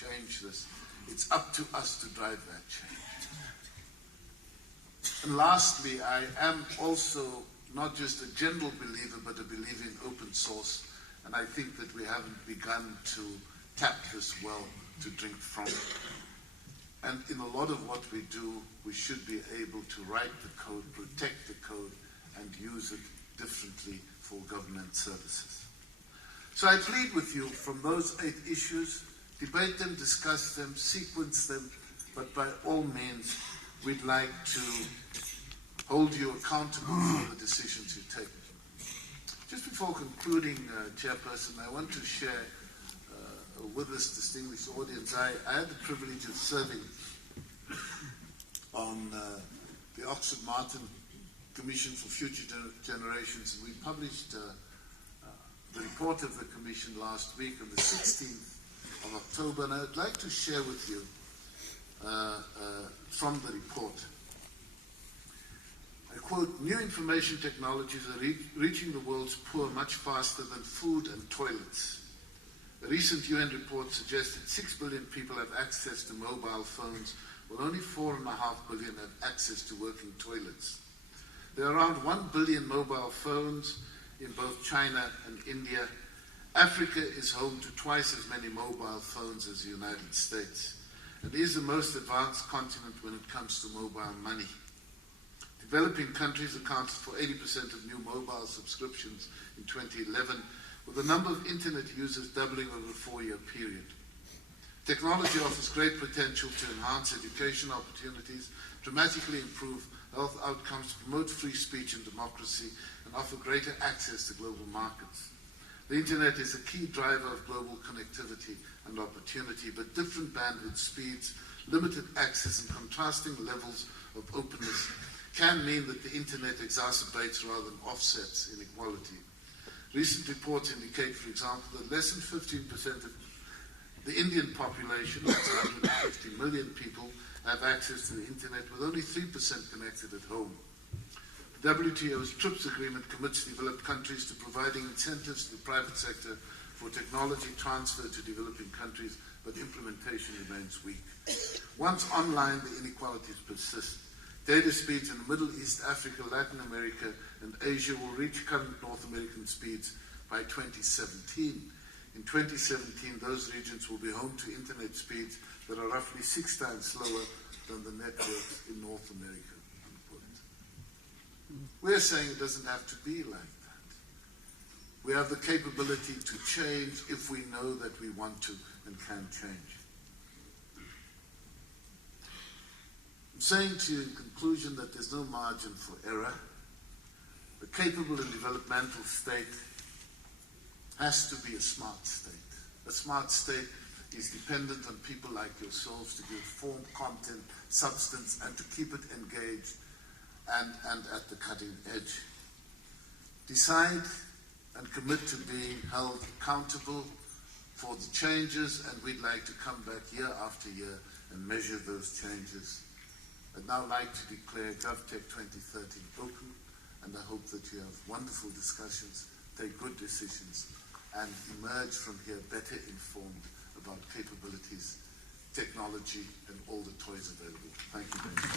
change this. It's up to us to drive that change. And lastly, I am also not just a general believer, but a believer in open source. And I think that we haven't begun to tap this well to drink from. And in a lot of what we do, we should be able to write the code, protect the code, and use it differently for government services. So I plead with you from those 8 issues, debate them, discuss them, sequence them, but by all means, we'd like to hold you accountable for the decisions you take. Just before concluding, Chairperson, I want to share with this distinguished audience, I had the privilege of serving on the Oxford Martin Commission for Future Generations. We published the report of the Commission last week on the 16th of October, and I'd like to share with you from the report. I quote, "New information technologies are reaching the world's poor much faster than food and toilets. A recent UN report suggested 6 billion people have access to mobile phones, while only 4.5 billion have access to working toilets. There are around 1 billion mobile phones in both China and India. Africa is home to twice as many mobile phones as the United States, and is the most advanced continent when it comes to mobile money. Developing countries accounted for 80% of new mobile subscriptions in 2011, with the number of internet users doubling over a 4-year period. Technology offers great potential to enhance education opportunities, dramatically improve health outcomes, promote free speech and democracy, and offer greater access to global markets. The internet is a key driver of global connectivity and opportunity, but different bandwidth speeds, limited access, and contrasting levels of openness can mean that the internet exacerbates rather than offsets inequality. Recent reports indicate, for example, that less than 15% of the Indian population, that's 150 million people, have access to the internet, with only 3% connected at home. The WTO's TRIPS agreement commits developed countries to providing incentives to the private sector for technology transfer to developing countries, but implementation remains weak. Once online, the inequalities persist. Data speeds in the Middle East, Africa, Latin America, and Asia will reach current North American speeds by 2017. In 2017, those regions will be home to internet speeds that are roughly 6 times slower than the networks in North America. We're saying it doesn't have to be like that. We have the capability to change if we know that we want to and can change. I'm saying to you in conclusion that there's no margin for error. The capable and developmental state has to be a smart state. A smart state is dependent on people like yourselves to give form, content, substance, and to keep it engaged and at the cutting edge. Decide and commit to being held accountable for the changes, and we'd like to come back year after year and measure those changes. I'd now like to declare GovTech 2013 open, and I hope that you have wonderful discussions, take good decisions, and emerge from here better informed about capabilities, technology, and all the toys available. Thank you very much.